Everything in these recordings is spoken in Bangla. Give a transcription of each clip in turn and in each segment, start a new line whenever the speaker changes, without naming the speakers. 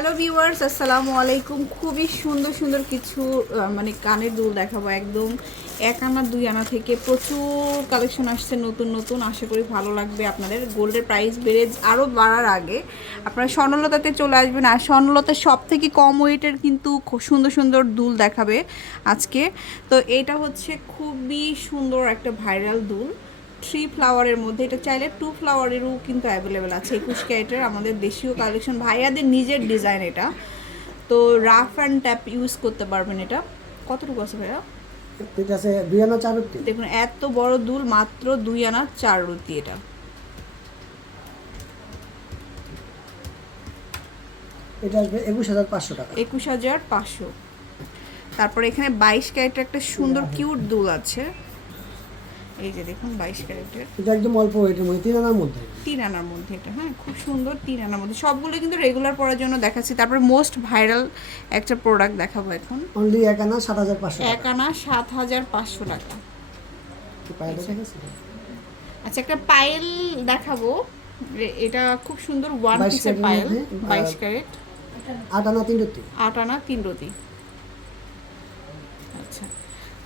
হ্যালো ভিউয়ার্স আসসালামু আলাইকুম। খুবই সুন্দর সুন্দর কিছু মানে কানের দুল দেখাবো একদম। এক আনা, দুই আনা থেকে প্রচুর কালেকশন আসছে নতুন নতুন। আশা করি ভালো লাগবে আপনাদের। গোল্ডের প্রাইস বেড়ে আরও বাড়ার আগে আপনারা স্বর্ণলতাতে চলে আসবেন। আর স্বর্ণলতার সব থেকে কম ওয়েটের কিন্তু সুন্দর সুন্দর দুল দেখাবে আজকে। তো এটা হচ্ছে খুবই সুন্দর একটা ভাইরাল দুল। থ্রি ফ্লাওয়ারের মধ্যে এটা চাইলে টু ফ্লাওয়ারেরও কিন্তু অ্যাভেলেবেল আছে। একুশ ক্যারেটের আমাদের দেশীয় কালেকশন ভাইয়াদের নিজের ডিজাইন এটা। তো রাফ অ্যান্ড ট্যাপ ইউজ করতে পারবেন এটা। কতটুকু আছে ভাইয়া? দেখুন এত বড় দুল মাত্র দুই আনা চার রুটি এটা।
এটা আসবে একুশ হাজার পাঁচশো টাকা।
একুশ হাজার পাঁচশো। তারপরে এখানে বাইশ ক্যারেটের একটা সুন্দর কিউট দুল আছে। এই যে দেখুন বাইশ ক্যারেটের।
এটা একদম অল্প ওয়েটের মধ্যে তিন আনার মধ্যে?
তিন আনার মধ্যে এটা হ্যাঁ খুব সুন্দর তিন আনার মধ্যে। সবগুলো কিন্তু রেগুলার পরার জন্য দেখাচ্ছি। তারপরে মোস্ট ভাইরাল একটা প্রোডাক্ট দেখাবো এখন।
অনলি এক আনা সাত হাজার পাঁচশো
এক আনা সাত হাজার পাঁচশো টাকা। আচ্ছা। একটা পায়েল দেখাবো। এটা খুব সুন্দর ওয়ান পিসের পায়েল বাইশ ক্যারেট।
আট আনা তিন রুটি
আট আনা তিন রতি। আচ্ছা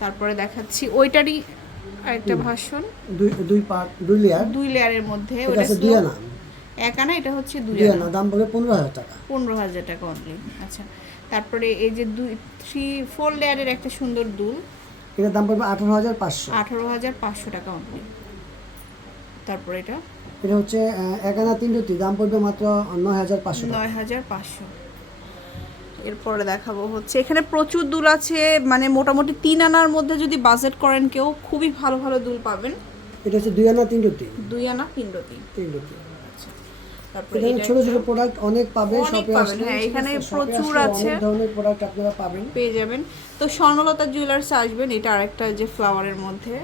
তারপরে দেখাচ্ছি। ওইটারই আরেকটা ভাষণ।
দুই দুই পার্ট দুই লেয়ার
দুই লেয়ারের মধ্যে ওটা
দুই আনা।
এক আনা এটা হচ্ছে দুই আনা।
দাম পড়বে পনেরো হাজার টাকা।
পনেরো হাজার টাকা অনলি আচ্ছা তারপরে এই যে দুই থ্রি ফোর লেয়ারের একটা সুন্দর দুল।
এটার দাম পড়বে আঠারো হাজার পাঁচশো।
আঠারো হাজার পাঁচশো টাকা অনলি তারপরে এটা?
এটা হচ্ছে এক আনা তিন দাম পড়বে মাত্র নয় হাজার পাঁচশো
নয় হাজার পাঁচশো। এরপরে দেখাবো হচ্ছে এখানে প্রচুর দুল আছে মানে মোটামুটি তিন আনার মধ্যে যদি বাজেট করেন কেউ খুবই ভালো ভালো দুল পাবেন।
এটা হচ্ছে দুই আনা
দুই আনা তিন। রতি
তিন। এখানে
এটা
ছোট ছোট
একটা
প্রোডাক্ট অনেক শপে
পাবেন,
আসলে
হ্যাঁ, এখানে প্রচুর আছে।
অনেক ধরনের প্রোডাক্ট আপনারা পাবেন।
পেয়ে যাবেন। তো স্বর্ণলতা জুয়েলার্স আসবেন এটা আরেকটা যে ফ্লাওয়ারের মধ্যে।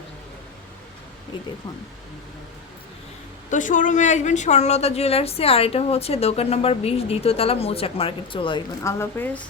এই দেখুন। তো শোরুমে আসবেন স্বর্ণলতা জুয়েলার্সে আর এটা হচ্ছে দোকান নম্বর বিশ দ্বিতীয়তলা মৌচাক মার্কেট, চলে আসবেন। আল্লাহ হাফেজ।